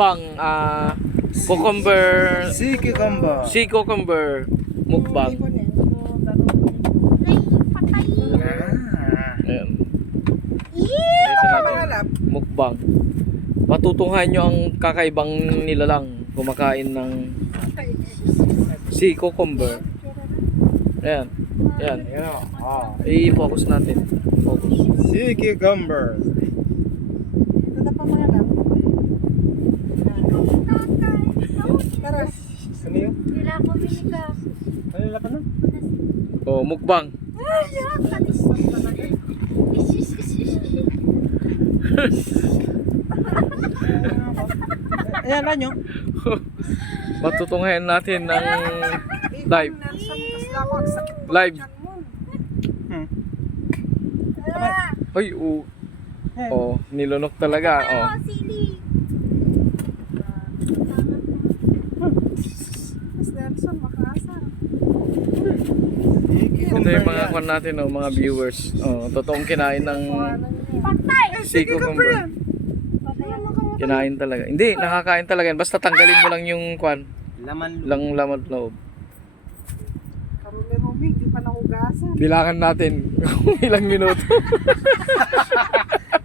Pang cucumber, Sea cucumber. sea cucumber mukbang. Ay, patay. Ayan. Yeah! Ito natin. Mukbang. Matutunghayan nyo ang kakaibang nilalang kumakain ng sea cucumber. Ayan. Ayan. Yeah. Ah. I-focus natin. Focus. Sea cucumber. Ito pa mga anak. Tara. Ano yun? Nila ako bili ka. Ano yung lapan nun? Oh, mukbang. Ayan lang nyo. Matutunghayan natin ng live. Live. Ay, oh, nilunok talaga. Oh. Sili. Mas Nelson, makaasa. Ito yung mga kwan natin, oh, mga viewers. Oh, totoong kinain ng Patay. sea cucumber. Kinain talaga. Hindi, nakakain talaga yan. Basta tanggalin mo lang yung kwan. Laman. Lang laman loob. Karumi-rumi, di pa nahugasan. Bilangan natin kung ilang minuto.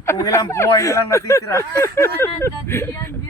Kung ilang buhay na lang natitira. Kanan, yan.